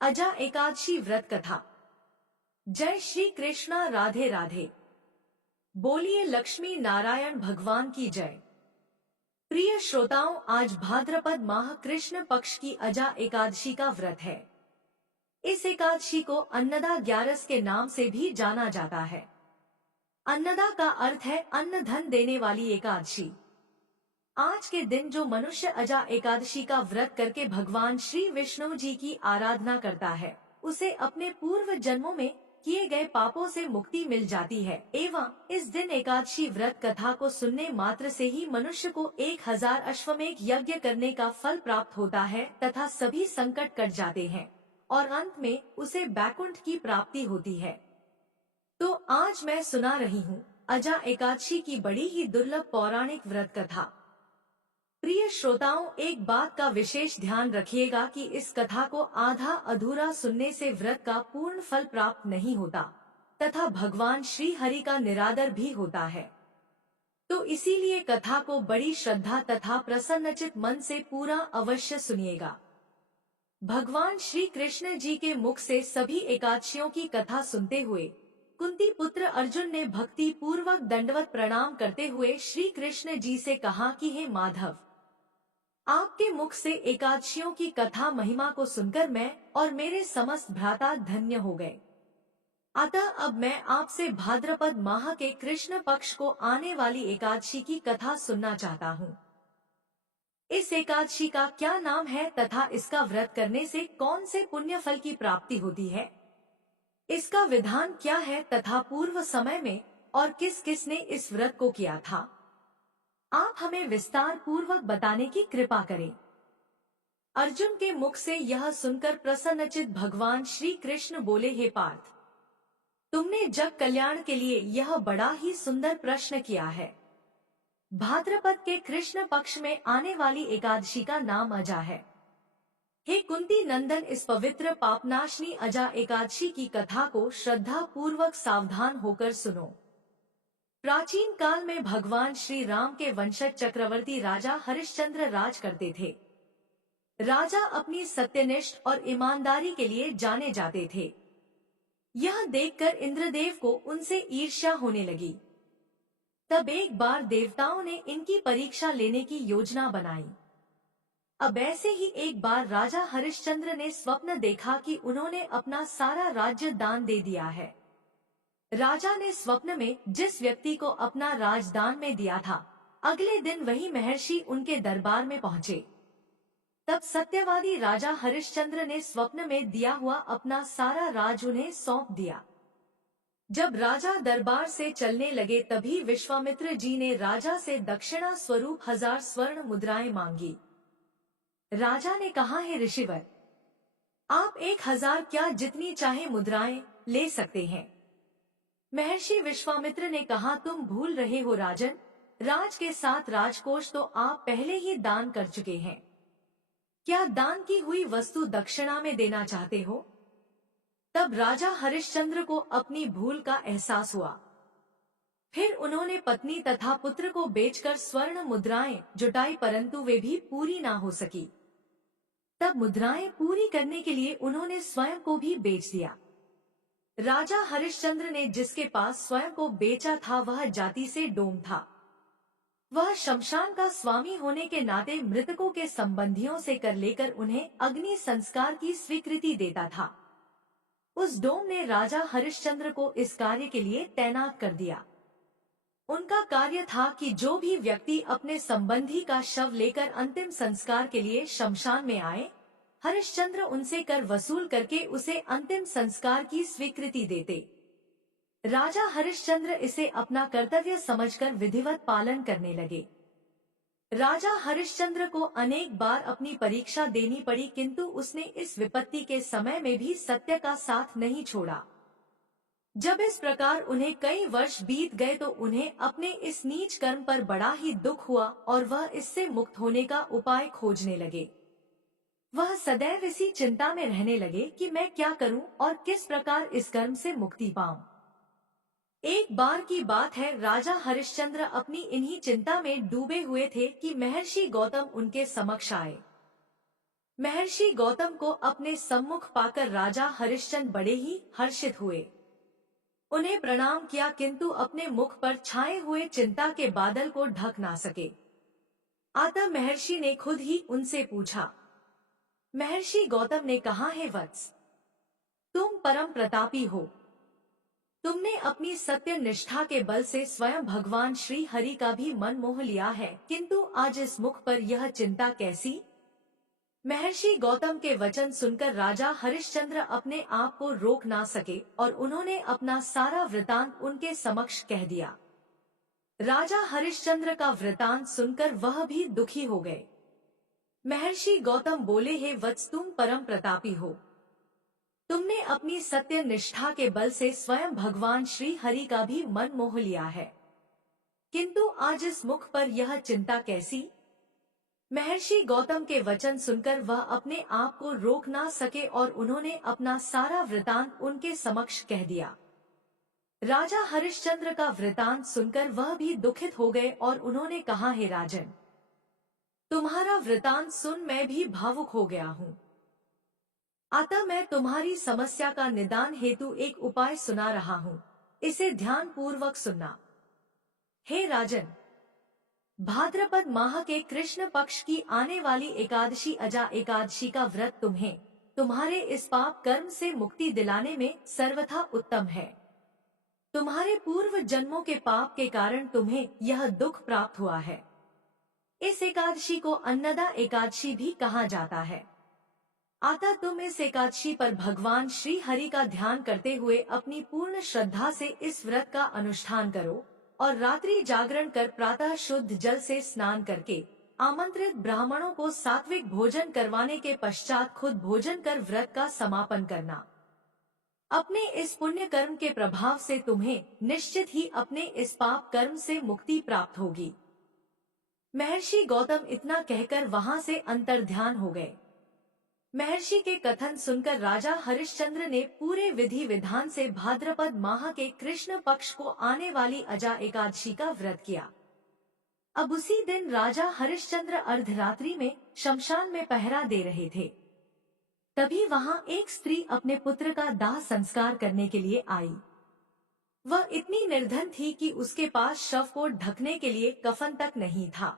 अजा एकादशी व्रत कथा। जय श्री कृष्णा, राधे राधे। बोलिए लक्ष्मी नारायण भगवान की जय। प्रिय श्रोताओं, आज भाद्रपद माह कृष्ण पक्ष की अजा एकादशी का व्रत है। इस एकादशी को अन्नदा ग्यारस के नाम से भी जाना जाता है। अन्नदा का अर्थ है अन्न धन देने वाली एकादशी। आज के दिन जो मनुष्य अजा एकादशी का व्रत करके भगवान श्री विष्णु जी की आराधना करता है, उसे अपने पूर्व जन्मों में किए गए पापों से मुक्ति मिल जाती है। एवं इस दिन एकादशी व्रत कथा को सुनने मात्र से ही मनुष्य को 1000 अश्वमेध यज्ञ करने का फल प्राप्त होता है तथा सभी संकट कट जाते हैं और अंत में उसे बैकुंठ की प्राप्ति होती है। तो आज मैं सुना रही हूँ अजा एकादशी की बड़ी ही दुर्लभ पौराणिक व्रत कथा। प्रिय श्रोताओं, एक बात का विशेष ध्यान रखिएगा कि इस कथा को आधा अधूरा सुनने से व्रत का पूर्ण फल प्राप्त नहीं होता तथा भगवान श्री हरि का निरादर भी होता है। तो इसीलिए कथा को बड़ी श्रद्धा तथा प्रसन्नचित मन से पूरा अवश्य सुनिएगा। भगवान श्री कृष्ण जी के मुख से सभी एकादशियों की कथा सुनते हुए कुंती पुत्र अर्जुन ने भक्ति पूर्वक दंडवत प्रणाम करते हुए श्री कृष्ण जी से कहा कि हे माधव, आपके मुख से एकादशियों की कथा महिमा को सुनकर मैं और मेरे समस्त भ्राता धन्य हो गए। अतः अब मैं आपसे भाद्रपद माह के कृष्ण पक्ष को आने वाली एकादशी की कथा सुनना चाहता हूँ। इस एकादशी का क्या नाम है तथा इसका व्रत करने से कौन से पुण्य फल की प्राप्ति होती है, इसका विधान क्या है तथा पूर्व समय में और किस किस ने इस व्रत को किया था, आप हमें विस्तार पूर्वक बताने की कृपा करें। अर्जुन के मुख से यह सुनकर प्रसन्नचित भगवान श्री कृष्ण बोले, हे पार्थ, तुमने जग कल्याण के लिए यह बड़ा ही सुंदर प्रश्न किया है। भाद्रपद के कृष्ण पक्ष में आने वाली एकादशी का नाम अजा है। हे कुंती नंदन, इस पवित्र पापनाशनी अजा एकादशी की कथा को श्रद्धा पूर्वक सावधान होकर सुनो। प्राचीन काल में भगवान श्री राम के वंशज चक्रवर्ती राजा हरिश्चंद्र राज करते थे। राजा अपनी सत्यनिष्ठ और ईमानदारी के लिए जाने जाते थे। यह देखकर इंद्रदेव को उनसे ईर्ष्या होने लगी। तब एक बार देवताओं ने इनकी परीक्षा लेने की योजना बनाई। अब ऐसे ही एक बार राजा हरिश्चंद्र ने स्वप्न देखा कि उन्होंने अपना सारा राज्य दान दे दिया है। राजा ने स्वप्न में जिस व्यक्ति को अपना राजदान में दिया था, अगले दिन वही महर्षि उनके दरबार में पहुँचे। तब सत्यवादी राजा हरिश्चंद्र ने स्वप्न में दिया हुआ अपना सारा राज उन्हें सौंप दिया। जब राजा दरबार से चलने लगे तभी विश्वामित्र जी ने राजा से दक्षिणा स्वरूप 1000 स्वर्ण मुद्राएं मांगी। राजा ने कहा, हे ऋषिवर, आप 1000 क्या जितनी चाहे मुद्राएं ले सकते हैं। महर्षि विश्वामित्र ने कहा, तुम भूल रहे हो राजन, राज के साथ राजकोष तो आप पहले ही दान कर चुके हैं। क्या दान की हुई वस्तु दक्षिणा में देना चाहते हो? तब राजा हरिश्चंद्र को अपनी भूल का एहसास हुआ। फिर उन्होंने पत्नी तथा पुत्र को बेचकर स्वर्ण मुद्राएं जुटाई, परंतु वे भी पूरी ना हो सकी। तब मुद्राएं पूरी करने के लिए उन्होंने स्वयं को भी बेच दिया। राजा हरिश्चंद्र ने जिसके पास स्वयं को बेचा था वह जाति से डोम था। वह शमशान का स्वामी होने के नाते मृतकों के संबंधियों से कर लेकर उन्हें अग्नि संस्कार की स्वीकृति देता था। उस डोम ने राजा हरिश्चंद्र को इस कार्य के लिए तैनात कर दिया। उनका कार्य था कि जो भी व्यक्ति अपने संबंधी का शव लेकर अंतिम संस्कार के लिए शमशान में आए, हरिश्चंद्र उनसे कर वसूल करके उसे अंतिम संस्कार की स्वीकृति देते। राजा हरिश्चंद्र इसे अपना कर्तव्य समझकर विधिवत पालन करने लगे। राजा हरिश्चंद्र को अनेक बार अपनी परीक्षा देनी पड़ी, किंतु उसने इस विपत्ति के समय में भी सत्य का साथ नहीं छोड़ा। जब इस प्रकार उन्हें कई वर्ष बीत गए तो उन्हें अपने इस नीच कर्म पर बड़ा ही दुख हुआ और वह इससे मुक्त होने का उपाय खोजने लगे। वह सदैव इसी चिंता में रहने लगे कि मैं क्या करूं और किस प्रकार इस कर्म से मुक्ति पाऊं। एक बार की बात है, राजा हरिश्चंद्र अपनी इन्हीं चिंता में डूबे हुए थे कि महर्षि गौतम उनके समक्ष आए। महर्षि गौतम को अपने सम्मुख पाकर राजा हरिश्चंद्र बड़े ही हर्षित हुए। उन्हें प्रणाम किया, किंतु अपने मुख पर छाए हुए चिंता के बादल को ढक ना सके। अतः महर्षि ने खुद ही उनसे पूछा। महर्षि गौतम ने कहा, हे वत्स, तुम परम प्रतापी हो। तुमने अपनी सत्य निष्ठा के बल से स्वयं भगवान श्री हरि का भी मन मोह लिया है, किंतु आज इस मुख पर यह चिंता कैसी? महर्षि गौतम के वचन सुनकर राजा हरिश्चंद्र अपने आप को रोक ना सके और उन्होंने अपना सारा वृतांत उनके समक्ष कह दिया। राजा हरिश्चंद्र का वृतांत सुनकर वह भी दुखी हो गए। महर्षि गौतम बोले, हे वत्स, तुम परम प्रतापी हो। तुमने अपनी सत्य निष्ठा के बल से स्वयं भगवान श्री हरि का भी मन मोह लिया है, किंतु आज इस मुख पर यह चिंता कैसी? महर्षि गौतम के वचन सुनकर वह अपने आप को रोक ना सके और उन्होंने अपना सारा वृतांत उनके समक्ष कह दिया। राजा हरिश्चंद्र का वृतांत सुनकर वह भी दुखित हो गए और उन्होंने कहा, हे राजन, तुम्हारा वृतांत सुन मैं भी भावुक हो गया हूँ। अतः मैं तुम्हारी समस्या का निदान हेतु एक उपाय सुना रहा हूँ, इसे ध्यान पूर्वक सुनना। हे राजन, भाद्रपद माह के कृष्ण पक्ष की आने वाली एकादशी अजा एकादशी का व्रत तुम्हें तुम्हारे इस पाप कर्म से मुक्ति दिलाने में सर्वथा उत्तम है। तुम्हारे पूर्व जन्मों के पाप के कारण तुम्हें यह दुख प्राप्त हुआ है। इस एकादशी को अन्नदा एकादशी भी कहा जाता है। अतः तुम इस एकादशी पर भगवान श्री हरि का ध्यान करते हुए अपनी पूर्ण श्रद्धा से इस व्रत का अनुष्ठान करो और रात्रि जागरण कर प्रातः शुद्ध जल से स्नान करके आमंत्रित ब्राह्मणों को सात्विक भोजन करवाने के पश्चात खुद भोजन कर व्रत का समापन करना। अपने इस पुण्य कर्म के प्रभाव से तुम्हें निश्चित ही अपने इस पाप कर्म से मुक्ति प्राप्त होगी। महर्षि गौतम इतना कहकर वहां से अंतर्ध्यान हो गए। महर्षि के कथन सुनकर राजा हरिश्चंद्र ने पूरे विधि विधान से भाद्रपद माह के कृष्ण पक्ष को आने वाली अजा एकादशी का व्रत किया। अब उसी दिन राजा हरिश्चंद्र अर्धरात्रि में शमशान में पहरा दे रहे थे। तभी वहां एक स्त्री अपने पुत्र का दाह संस्कार करने के लिए आई। वह इतनी निर्धन थी कि उसके पास शव को ढकने के लिए कफन तक नहीं था।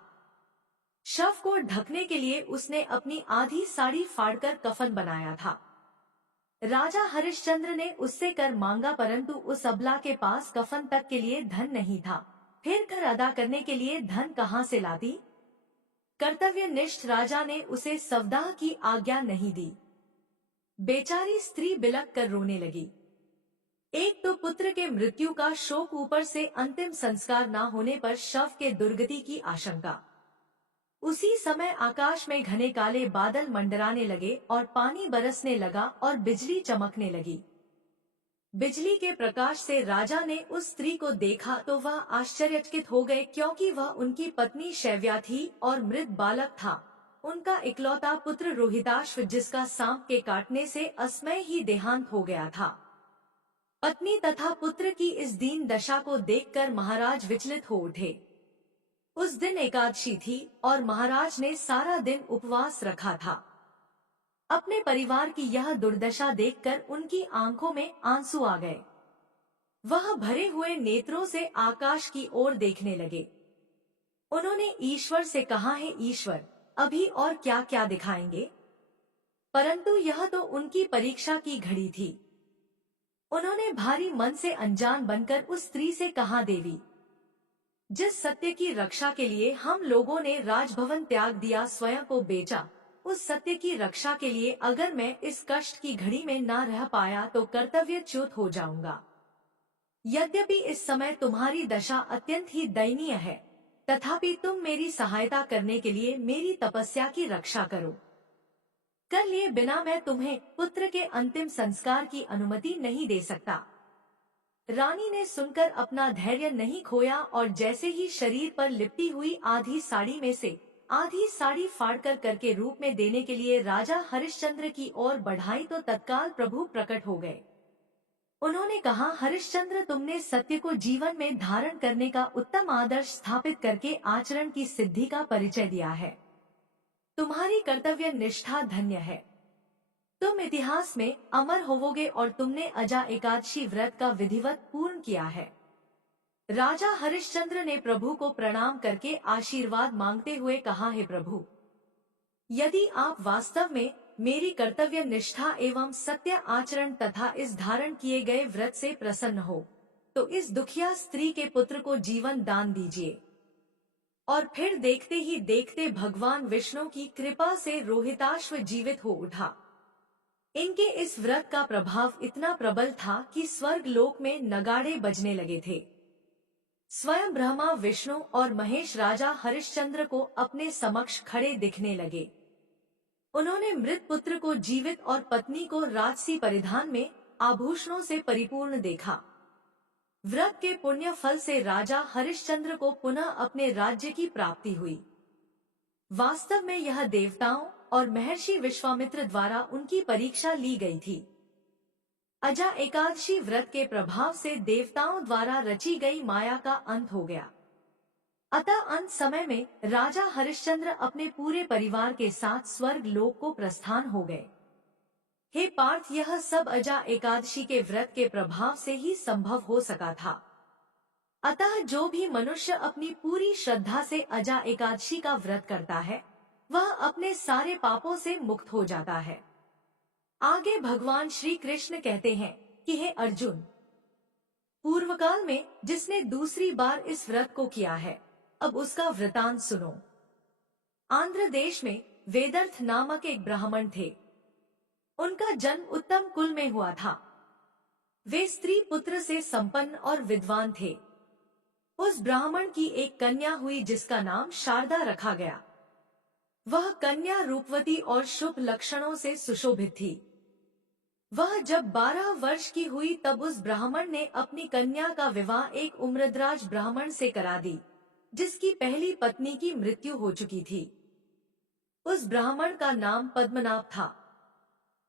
शव को ढकने के लिए उसने अपनी आधी साड़ी फाड़कर कफन बनाया था। राजा हरिश्चंद्र ने उससे कर मांगा, परंतु उस अबला के पास कफन तक के लिए धन नहीं था। फिर कर अदा करने के लिए धन कहां से लाती? कर्तव्यनिष्ठ राजा ने उसे सवदाह की आज्ञा नहीं दी। बेचारी स्त्री बिलख कर रोने लगी। एक तो पुत्र के मृत्यु का शोक, ऊपर से अंतिम संस्कार न होने पर शव के दुर्गति की आशंका। उसी समय आकाश में घने काले बादल मंडराने लगे और पानी बरसने लगा और बिजली चमकने लगी। बिजली के प्रकाश से राजा ने उस स्त्री को देखा तो वह आश्चर्यचकित हो गए, क्योंकि वह उनकी पत्नी शैव्या थी और मृत बालक था उनका इकलौता पुत्र रोहिताश्व, जिसका सांप के काटने से असमय ही देहांत हो गया था। पत्नी तथा पुत्र की इस दीन दशा को देखकर महाराज विचलित हो उठे। उस दिन एकादशी थी और महाराज ने सारा दिन उपवास रखा था। अपने परिवार की यह दुर्दशा देखकर उनकी आंखों में आंसू आ गए। वह भरे हुए नेत्रों से आकाश की ओर देखने लगे। उन्होंने ईश्वर से कहा, है ईश्वर, अभी और क्या क्या दिखाएंगे? परंतु यह तो उनकी परीक्षा की घड़ी थी। उन्होंने भारी मन से अनजान बनकर उस स्त्री से कहा, देवी, जिस सत्य की रक्षा के लिए हम लोगों ने राजभवन त्याग दिया, स्वयं को बेचा, उस सत्य की रक्षा के लिए अगर मैं इस कष्ट की घड़ी में न रह पाया तो कर्तव्यच्युत हो जाऊंगा। यद्यपि इस समय तुम्हारी दशा अत्यंत ही दयनीय है, तथापि तुम मेरी सहायता करने के लिए मेरी तपस्या की रक्षा करो। कर लिए बिना मैं तुम्हें पुत्र के अंतिम संस्कार की अनुमति नहीं दे सकता। रानी ने सुनकर अपना धैर्य नहीं खोया और जैसे ही शरीर पर लिपटी हुई आधी साड़ी में से आधी साड़ी फाड़कर करके रूप में देने के लिए राजा हरिश्चंद्र की ओर बढ़ाई तो तत्काल प्रभु प्रकट हो गए। उन्होंने कहा, हरिश्चंद्र, तुमने सत्य को जीवन में धारण करने का उत्तम आदर्श स्थापित करके आचरण की सिद्धि का परिचय दिया है। तुम्हारी कर्तव्य निष्ठा धन्य है। तुम इतिहास में अमर होवोगे और तुमने अजा एकादशी व्रत का विधिवत पूर्ण किया है। राजा हरिश्चंद्र ने प्रभु को प्रणाम करके आशीर्वाद मांगते हुए कहा, हे प्रभु, यदि आप वास्तव में मेरी कर्तव्य निष्ठा एवं सत्य आचरण तथा इस धारण किए गए व्रत से प्रसन्न हो, तो इस दुखिया स्त्री के पुत्र को जीवन दान दीजिए। और फिर देखते ही देखते भगवान विष्णु की कृपा से रोहिताश्व जीवित हो उठा। इनके इस व्रत का प्रभाव इतना प्रबल था कि स्वर्ग लोक में नगाड़े बजने लगे थे। स्वयं ब्रह्मा, विष्णु और महेश राजा हरिश्चंद्र को अपने समक्ष खड़े दिखने लगे। उन्होंने मृत पुत्र को जीवित और पत्नी को राजसी परिधान में आभूषणों से परिपूर्ण देखा। व्रत के पुण्य फल से राजा हरिश्चंद्र को पुनः अपने राज्य की प्राप्ति हुई। वास्तव में यह देवताओं और महर्षि विश्वामित्र द्वारा उनकी परीक्षा ली गई थी। अजा एकादशी व्रत के प्रभाव से देवताओं द्वारा रची गई माया का अंत हो गया। अतः अंत समय में राजा हरिश्चंद्र अपने पूरे परिवार के साथ स्वर्ग लोक को प्रस्थान हो गए। हे पार्थ, यह सब अजा एकादशी के व्रत के प्रभाव से ही संभव हो सका था। अतः जो भी मनुष्य अपनी पूरी श्रद्धा से अजा एकादशी का व्रत करता है, वह अपने सारे पापों से मुक्त हो जाता है। आगे भगवान श्री कृष्ण कहते हैं कि हे अर्जुन, पूर्वकाल में जिसने दूसरी बार इस व्रत को किया है, अब उसका वृतांत सुनो। आंध्र देश में वेदर्थ नामक एक ब्राह्मण थे। उनका जन्म उत्तम कुल में हुआ था। वे स्त्री पुत्र से संपन्न और विद्वान थे। उस ब्राह्मण की एक कन्या हुई जिसका नाम शारदा रखा गया। वह कन्या रूपवती और शुभ लक्षणों से सुशोभित थी। वह जब 12 वर्ष की हुई तब उस ब्राह्मण ने अपनी कन्या का विवाह एक उम्रद्राज ब्राह्मण से करा दी, जिसकी पहली पत्नी की मृत्यु हो चुकी थी। उस ब्राह्मण का नाम पद्मनाभ था।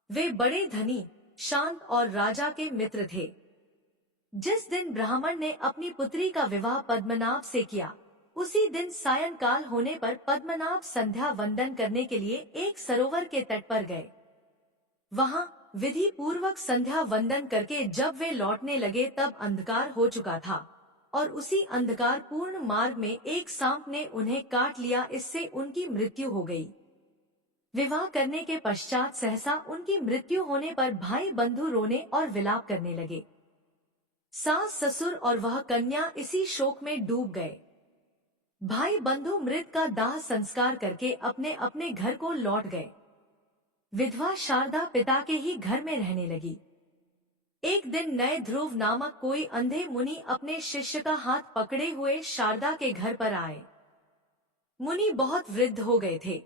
वे बड़े धनी, शांत और राजा के मित्र थे। जिस दिन ब्राह्मण ने अपनी पुत्री का विवाह पद्मनाभ से किया, उसी दिन सायंकाल होने पर पद्मनाभ संध्या वंदन करने के लिए एक सरोवर के तट पर गए। वहां विधि पूर्वक संध्या वंदन करके जब वे लौटने लगे तब अंधकार हो चुका था और उसी अंधकार पूर्ण मार्ग में एक सांप ने उन्हें काट लिया। इससे उनकी मृत्यु हो गई। विवाह करने के पश्चात सहसा उनकी मृत्यु होने पर भाई बंधु रोने और विलाप करने लगे। सास ससुर और वह कन्या इसी शोक में डूब गए। भाई बंधु मृत का दाह संस्कार करके अपने अपने घर को लौट गए। विधवा शारदा पिता के ही घर में रहने लगी। एक दिन नए ध्रुव नामक कोई अंधे मुनि अपने शिष्य का हाथ पकड़े हुए शारदा के घर पर आए। मुनि बहुत वृद्ध हो गए थे।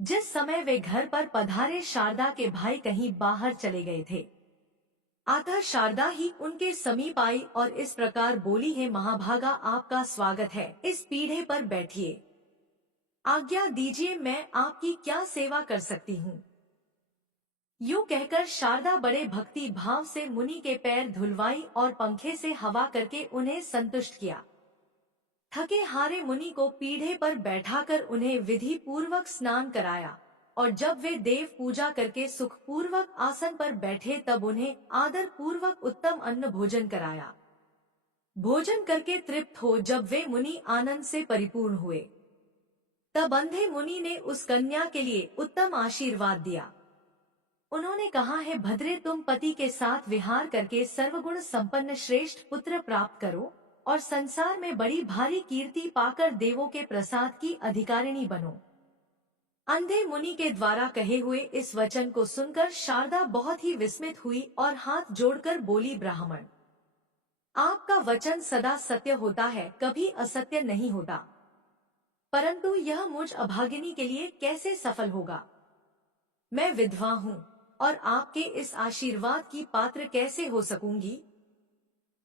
जिस समय वे घर पर पधारे, शारदा के भाई कहीं बाहर चले गए थे। अतः शारदा ही उनके समीप आई और इस प्रकार बोली, हे महाभागा, आपका स्वागत है, इस पीढ़े पर बैठिए। आज्ञा दीजिए, मैं आपकी क्या सेवा कर सकती हूँ। यूं कहकर शारदा बड़े भक्ति भाव से मुनि के पैर धुलवाई और पंखे से हवा करके उन्हें संतुष्ट किया। थके हारे मुनि को पीढ़े पर बैठाकर उन्हें विधि पूर्वक स्नान कराया और जब वे देव पूजा करके सुख पूर्वक आसन पर बैठे तब उन्हें आदर पूर्वक उत्तम अन्न भोजन कराया। भोजन करके तृप्त हो जब वे मुनि आनंद से परिपूर्ण हुए, तब अंधे मुनि ने उस कन्या के लिए उत्तम आशीर्वाद दिया। उन्होंने कहा, है भद्रे, तुम पति के साथ विहार करके सर्वगुण संपन्न श्रेष्ठ पुत्र प्राप्त करो और संसार में बड़ी भारी कीर्ति पाकर देवों के प्रसाद की अधिकारिणी बनो। अंधे मुनि के द्वारा कहे हुए इस वचन को सुनकर शारदा बहुत ही विस्मित हुई और हाथ जोड़कर बोली, ब्राह्मण, आपका वचन सदा सत्य होता है, कभी असत्य नहीं होता, परंतु यह मुझ अभागिनी के लिए कैसे सफल होगा। मैं विधवा हूँ और आपके इस आशीर्वाद की पात्र कैसे हो सकूंगी।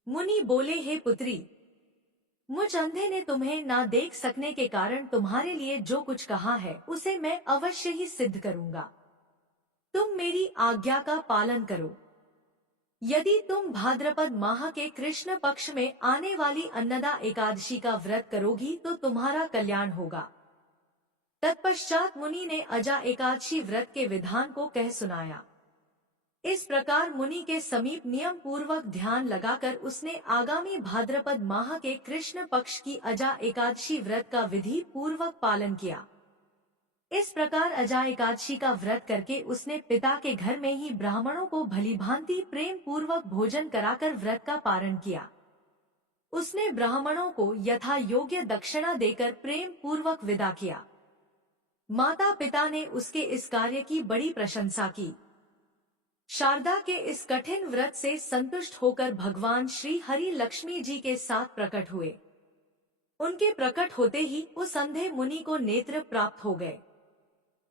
मुनि बोले, हे पुत्री, मुझ अंधे ने तुम्हें ना देख सकने के कारण तुम्हारे लिए जो कुछ कहा है उसे मैं अवश्य ही सिद्ध करूंगा। तुम मेरी आज्ञा का पालन करो। यदि तुम भाद्रपद माह के कृष्ण पक्ष में आने वाली अन्नदा एकादशी का व्रत करोगी तो तुम्हारा कल्याण होगा। तत्पश्चात मुनि ने अजा एकादशी व्रत के विधान को कह सुनाया। इस प्रकार मुनि के समीप नियम पूर्वक ध्यान लगाकर उसने आगामी भाद्रपद माह के कृष्ण पक्ष की अजा एकादशी व्रत का विधि पूर्वक पालन किया। इस प्रकार अजा एकादशी का व्रत करके उसने पिता के घर में ही ब्राह्मणों को भलीभांति प्रेम पूर्वक भोजन कराकर व्रत का पारण किया। उसने ब्राह्मणों को यथा योग्य दक्षिणा देकर प्रेम पूर्वक विदा किया। माता पिता ने उसके इस कार्य की बड़ी प्रशंसा की। शारदा के इस कठिन व्रत से संतुष्ट होकर भगवान श्री हरि लक्ष्मी जी के साथ प्रकट हुए। उनके प्रकट होते ही उस अंधे मुनि को नेत्र प्राप्त हो गए।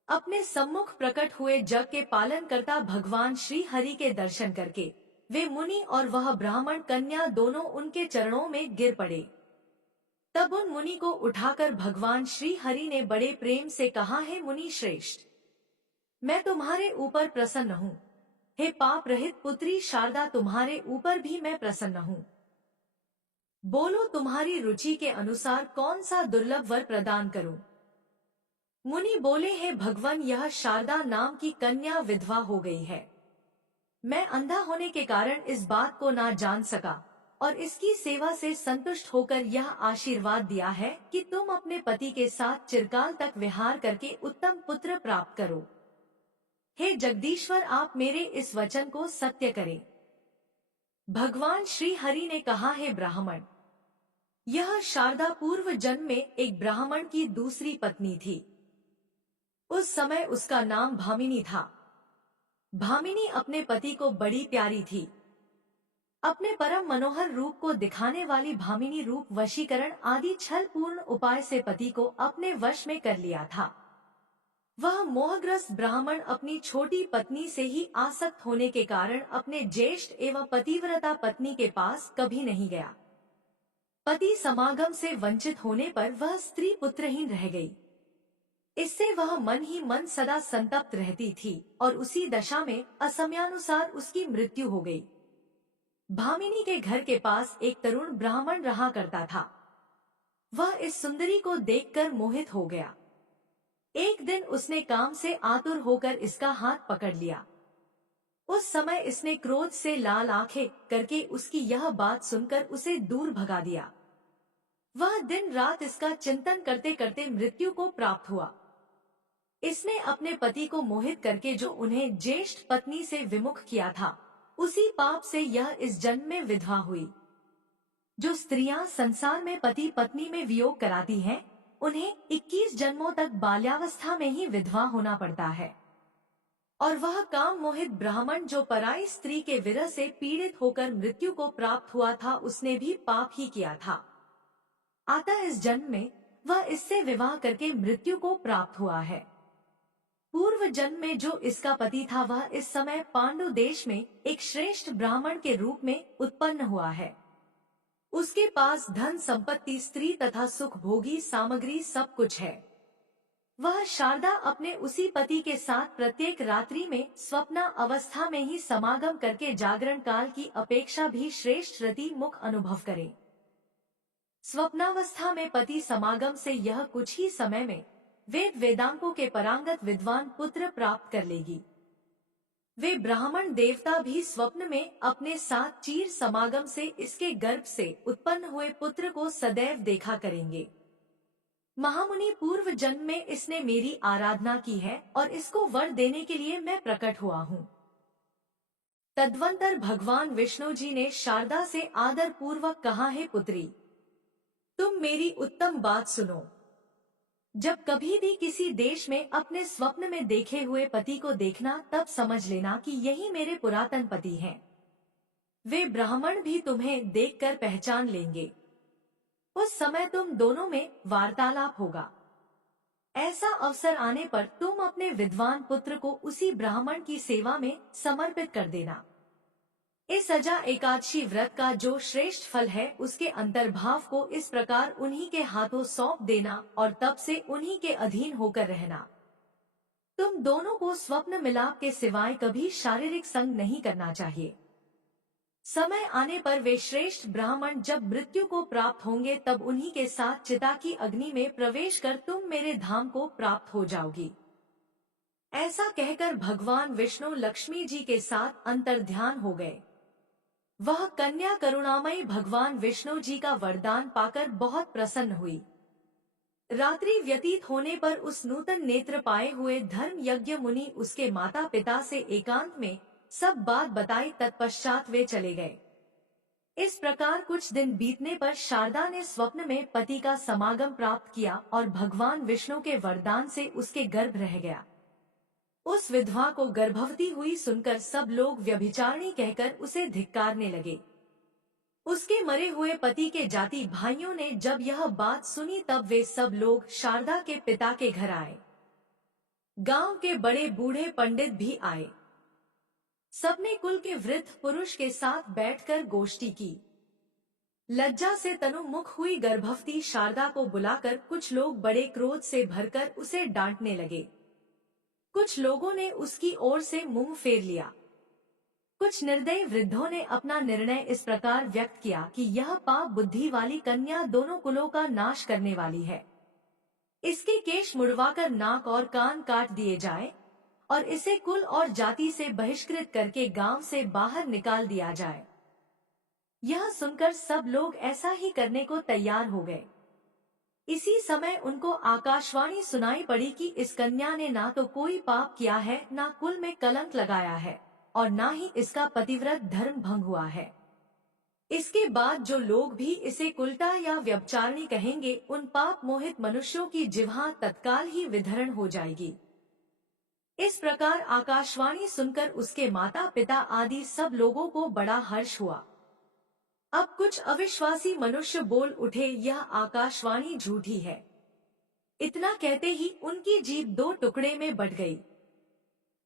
अपने सम्मुख प्रकट हुए जग के पालनकर्ता भगवान श्री हरि के दर्शन करके वे मुनि और वह ब्राह्मण कन्या दोनों उनके चरणों में गिर पड़े। तब उन मुनि को उठाकर भगवान श्री हरि ने बड़े प्रेम से कहा, हे मुनि श्रेष्ठ, मैं तुम्हारे ऊपर प्रसन्न हूँ। हे पाप रहित पुत्री शारदा, तुम्हारे ऊपर भी मैं प्रसन्न हूँ। बोलो तुम्हारी रुचि के अनुसार कौन सा दुर्लभ वर प्रदान करूं? मुनि बोले, हे भगवान, यह शारदा नाम की कन्या विधवा हो गई है। मैं अंधा होने के कारण इस बात को ना जान सका और इसकी सेवा से संतुष्ट होकर यह आशीर्वाद दिया है कि तुम अपने पति के साथ चिरकाल तक विहार करके उत्तम पुत्र प्राप्त करो। हे जगदीश्वर, आप मेरे इस वचन को सत्य करें। भगवान श्री हरि ने कहा, हे ब्राह्मण, यह शारदा पूर्व जन्म में एक ब्राह्मण की दूसरी पत्नी थी। उस समय उसका नाम भामिनी था। भामिनी अपने पति को बड़ी प्यारी थी। अपने परम मनोहर रूप को दिखाने वाली भामिनी रूप वशीकरण आदि छल पूर्ण उपाय से पति को अपने वश में कर लिया था। वह मोहग्रस्त ब्राह्मण अपनी छोटी पत्नी से ही आसक्त होने के कारण अपने ज्येष्ठ एवं पतिव्रता पत्नी के पास कभी नहीं गया। पति समागम से वंचित होने पर वह स्त्री पुत्रहीन रह गई। इससे वह मन ही मन सदा संतप्त रहती थी और उसी दशा में असमयानुसार उसकी मृत्यु हो गई। भामिनी के घर के पास एक तरुण ब्राह्मण रहा करता था। वह इस सुंदरी को देखकर मोहित हो गया। एक दिन उसने काम से आतुर होकर इसका हाथ पकड़ लिया। उस समय इसने क्रोध से लाल आंखें करके उसकी यह बात सुनकर उसे दूर भगा दिया। वह दिन रात इसका चिंतन करते करते मृत्यु को प्राप्त हुआ। इसने अपने पति को मोहित करके जो उन्हें ज्येष्ठ पत्नी से विमुख किया था, उसी पाप से यह इस जन्म में विधवा हुई। जो स्त्रियां संसार में पति पत्नी में वियोग कराती हैं, उन्हें 21 जन्मों तक बाल्यावस्था में ही विधवा होना पड़ता है। और वह काम मोहित ब्राह्मण जो पराई स्त्री के विरह से पीड़ित होकर मृत्यु को प्राप्त हुआ था, उसने भी पाप ही किया था। अतः इस जन्म में वह इससे विवाह करके मृत्यु को प्राप्त हुआ है। पूर्व जन्म में जो इसका पति था, वह इस समय पांडु देश में एक श्रेष्ठ ब्राह्मण के रूप में उत्पन्न हुआ है। उसके पास धन संपत्ति, स्त्री तथा सुख भोगी सामग्री सब कुछ है। वह शारदा अपने उसी पति के साथ प्रत्येक रात्रि में स्वप्न अवस्था में ही समागम करके जागरण काल की अपेक्षा भी श्रेष्ठ रति मुख अनुभव करे। स्वप्नावस्था में पति समागम से यह कुछ ही समय में वेद वेदांगों के परांगत विद्वान पुत्र प्राप्त कर लेगी। वे ब्राह्मण देवता भी स्वप्न में अपने साथ चीर समागम से इसके गर्भ से उत्पन्न हुए पुत्र को सदैव देखा करेंगे। महामुनि, पूर्व जन्म में इसने मेरी आराधना की है और इसको वर देने के लिए मैं प्रकट हुआ हूँ। तदवंतर भगवान विष्णु जी ने शारदा से आदर पूर्वक कहा, है पुत्री, तुम मेरी उत्तम बात सुनो। जब कभी भी किसी देश में अपने स्वप्न में देखे हुए पति को देखना, तब समझ लेना कि यही मेरे पुरातन पति हैं। वे ब्राह्मण भी तुम्हें देखकर पहचान लेंगे। उस समय तुम दोनों में वार्तालाप होगा। ऐसा अवसर आने पर तुम अपने विद्वान पुत्र को उसी ब्राह्मण की सेवा में समर्पित कर देना। इस अजा एकादशी व्रत का जो श्रेष्ठ फल है, उसके अंतर्भाव को इस प्रकार उन्हीं के हाथों सौंप देना और तब से उन्हीं के अधीन होकर रहना। तुम दोनों को स्वप्न मिलाप के सिवाय कभी शारीरिक संग नहीं करना चाहिए। समय आने पर वे श्रेष्ठ ब्राह्मण जब मृत्यु को प्राप्त होंगे तब उन्हीं के साथ चिता की अग्नि में प्रवेश कर तुम मेरे धाम को प्राप्त हो जाओगी। ऐसा कहकर भगवान विष्णु लक्ष्मी जी के साथ अंतर्ध्यान हो गए। वह कन्या करुणामयी भगवान विष्णु जी का वरदान पाकर बहुत प्रसन्न हुई। रात्रि व्यतीत होने पर उस नूतन नेत्र पाए हुए धर्म यज्ञ मुनि उसके माता पिता से एकांत में सब बात बताई, तत्पश्चात वे चले गए। इस प्रकार कुछ दिन बीतने पर शारदा ने स्वप्न में पति का समागम प्राप्त किया और भगवान विष्णु के वरदान से उसके गर्भ रह गया। उस विधवा को गर्भवती हुई सुनकर सब लोग व्यभिचारिणी कहकर उसे धिक्कारने लगे। उसके मरे हुए पति के जाति भाइयों ने जब यह बात सुनी तब वे सब लोग शारदा के पिता के घर आए। गांव के बड़े बूढ़े पंडित भी आए। सबने कुल के वृद्ध पुरुष के साथ बैठकर गोष्ठी की। लज्जा से तनुमुख हुई गर्भवती शारदा को बुलाकर कुछ लोग बड़े क्रोध से भरकर उसे डांटने लगे। कुछ लोगों ने उसकी ओर से मुंह फेर लिया। कुछ निर्दयी वृद्धों ने अपना निर्णय इस प्रकार व्यक्त किया कि यह पाप बुद्धि वाली कन्या दोनों कुलों का नाश करने वाली है। इसके केश मुड़वाकर नाक और कान काट दिए जाए और इसे कुल और जाति से बहिष्कृत करके गांव से बाहर निकाल दिया जाए। यह सुनकर सब लोग ऐसा ही करने को तैयार हो गए। इसी समय उनको आकाशवाणी सुनाई पड़ी कि इस कन्या ने ना तो कोई पाप किया है, ना कुल में कलंक लगाया है और ना ही इसका पतिव्रत धर्म भंग हुआ है। इसके बाद जो लोग भी इसे कुलटा या व्यभिचारिणी कहेंगे, उन पाप मोहित मनुष्यों की जिह्वा तत्काल ही विधरण हो जाएगी। इस प्रकार आकाशवाणी सुनकर उसके माता पिता आदि सब लोगों को बड़ा हर्ष हुआ। अब कुछ अविश्वासी मनुष्य बोल उठे, यह आकाशवाणी झूठी है। इतना कहते ही उनकी जीभ दो टुकड़े में बट गई।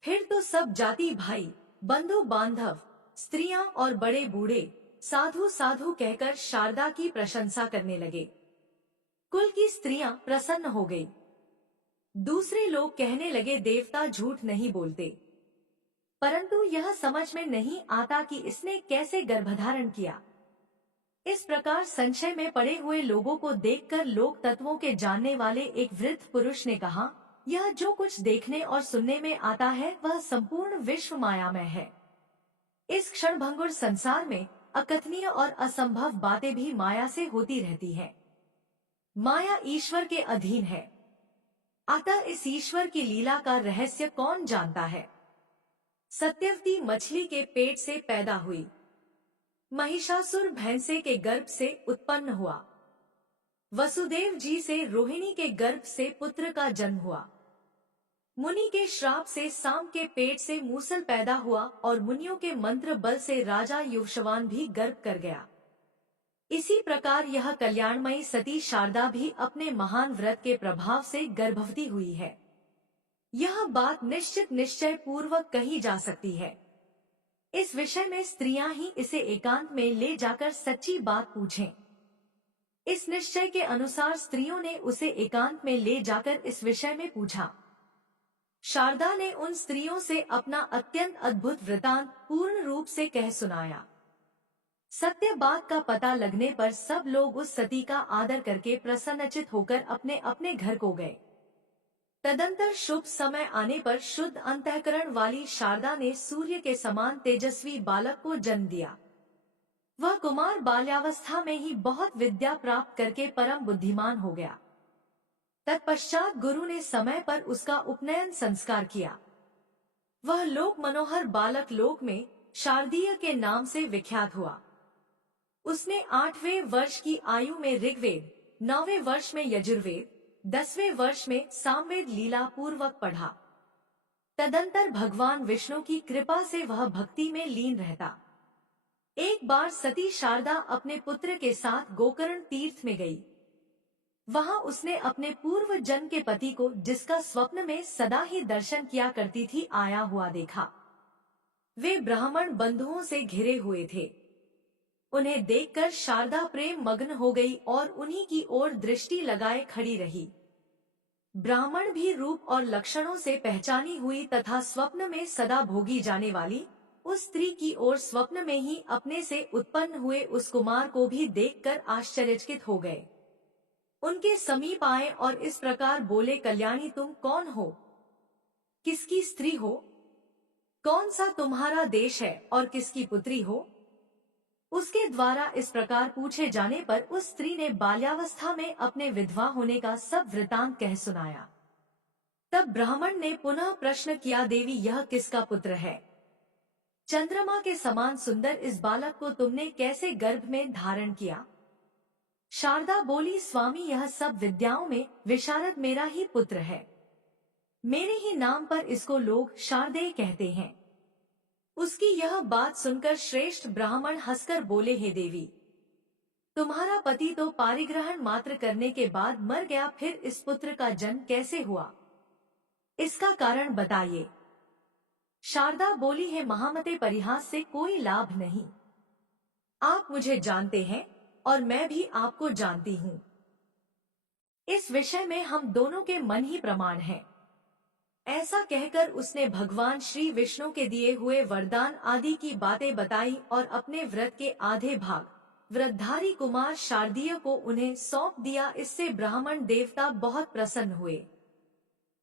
फिर तो सब जाति भाई, बंधु बांधव, स्त्रियां और बड़े बूढ़े साधु साधु कहकर शारदा की प्रशंसा करने लगे। कुल की स्त्रियां प्रसन्न हो गई। दूसरे लोग कहने लगे, देवता झूठ नहीं बोलते। परंतु यह समझ में नहीं आता कि इसने कैसे गर्भधारण किया। इस प्रकार संशय में पड़े हुए लोगों को देखकर लोक तत्वों के जानने वाले एक वृद्ध पुरुष ने कहा, यह जो कुछ देखने और सुनने में आता है वह संपूर्ण विश्व मायामय है। इस क्षणभंगुर संसार में अकथनीय और असंभव बातें भी माया से होती रहती हैं। माया ईश्वर के अधीन है, अतः इस ईश्वर की लीला का रहस्य कौन जानता है। सत्यवती मछली के पेट से पैदा हुई, महिषासुर भैंसे के गर्भ से उत्पन्न हुआ, वसुदेव जी से रोहिणी के गर्भ से पुत्र का जन्म हुआ, मुनि के श्राप से साम के पेट से मूसल पैदा हुआ और मुनियों के मंत्र बल से राजा युवशवान भी गर्भ कर गया। इसी प्रकार यह कल्याणमयी सती शारदा भी अपने महान व्रत के प्रभाव से गर्भवती हुई है। यह बात निश्चित निश्चय पूर्वक कही जा सकती है। इस विषय में स्त्रियां ही इसे एकांत में ले जाकर सच्ची बात पूछें। इस निश्चय के अनुसार स्त्रियों ने उसे एकांत में ले जाकर इस विषय में पूछा। शारदा ने उन स्त्रियों से अपना अत्यंत अद्भुत वृतांत पूर्ण रूप से कह सुनाया। सत्य बात का पता लगने पर सब लोग उस सती का आदर करके प्रसन्नचित होकर अपने अपने घर को गए। तदंतर शुभ समय आने पर शुद्ध अंतःकरण वाली शारदा ने सूर्य के समान तेजस्वी बालक को जन्म दिया। वह कुमार बाल्यावस्था में ही बहुत विद्या प्राप्त करके परम बुद्धिमान हो गया। तत्पश्चात गुरु ने समय पर उसका उपनयन संस्कार किया। वह लोक मनोहर बालक लोक में शारदीय के नाम से विख्यात हुआ। उसने 8वें वर्ष की आयु में ऋग्वेद, 9वें वर्ष में यजुर्वेद, 10वें वर्ष में सामवेद लीला पूर्वक पढ़ा। तदंतर भगवान विष्णु की कृपा से वह भक्ति में लीन रहता। एक बार सती शारदा अपने पुत्र के साथ गोकर्ण तीर्थ में गई। वहां उसने अपने पूर्व जन्म के पति को, जिसका स्वप्न में सदा ही दर्शन किया करती थी, आया हुआ देखा। वे ब्राह्मण बंधुओं से घिरे हुए थे। उन्हें देखकर शारदा प्रेम मग्न हो गई और उन्हीं की ओर दृष्टि लगाए खड़ी रही। ब्राह्मण भी रूप और लक्षणों से पहचानी हुई तथा स्वप्न में सदा भोगी जाने वाली उस स्त्री की ओर स्वप्न में ही अपने से उत्पन्न हुए उस कुमार को भी देखकर आश्चर्यचकित हो गए। उनके समीप आए और इस प्रकार बोले, कल्याणी तुम कौन हो? किसकी स्त्री हो? कौन सा तुम्हारा देश है और किसकी पुत्री हो? उसके द्वारा इस प्रकार पूछे जाने पर उस स्त्री ने बाल्यावस्था में अपने विधवा होने का सब वृतांत कह सुनाया। तब ब्राह्मण ने पुनः प्रश्न किया, देवी यह किसका पुत्र है? चंद्रमा के समान सुंदर इस बालक को तुमने कैसे गर्भ में धारण किया? शारदा बोली, स्वामी यह सब विद्याओं में विशारद मेरा ही पुत्र है। मेरे ही नाम पर इसको लोग शारदेय कहते हैं। उसकी यह बात सुनकर श्रेष्ठ ब्राह्मण हंसकर बोले, हे देवी, तुम्हारा पति तो पारिग्रहण मात्र करने के बाद मर गया, फिर इस पुत्र का जन्म कैसे हुआ? इसका कारण बताइए। शारदा बोली, है महामते, परिहास से कोई लाभ नहीं। आप मुझे जानते हैं और मैं भी आपको जानती हूँ। इस विषय में हम दोनों के मन ही प्रमाण हैं। ऐसा कहकर उसने भगवान श्री विष्णु के दिए हुए वरदान आदि की बातें बताई और अपने व्रत के आधे भाग व्रतधारी कुमार शारदीय को उन्हें सौंप दिया। इससे ब्राह्मण देवता बहुत प्रसन्न हुए।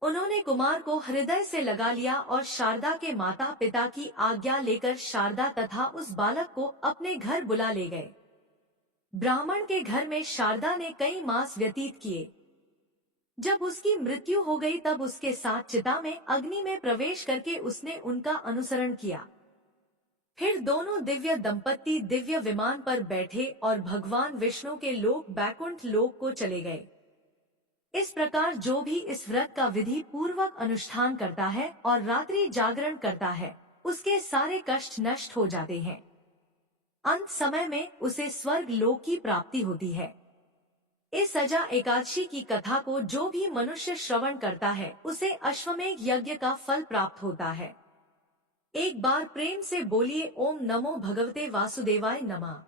उन्होंने कुमार को हृदय से लगा लिया और शारदा के माता पिता की आज्ञा लेकर शारदा तथा उस बालक को अपने घर बुला ले गए। ब्राह्मण के घर में शारदा ने कई मास व्यतीत किए। जब उसकी मृत्यु हो गई तब उसके साथ चिता में अग्नि में प्रवेश करके उसने उनका अनुसरण किया। फिर दोनों दिव्य दंपत्ति दिव्य विमान पर बैठे और भगवान विष्णु के लोक बैकुंठ लोक को चले गए। इस प्रकार जो भी इस व्रत का विधि पूर्वक अनुष्ठान करता है और रात्रि जागरण करता है, उसके सारे कष्ट नष्ट हो जाते हैं। अंत समय में उसे स्वर्ग लोक की प्राप्ति होती है। इस सजा एकादशी की कथा को जो भी मनुष्य श्रवण करता है उसे अश्वमेध यज्ञ का फल प्राप्त होता है। एक बार प्रेम से बोलिए, ओम नमो भगवते वासुदेवाय नमः।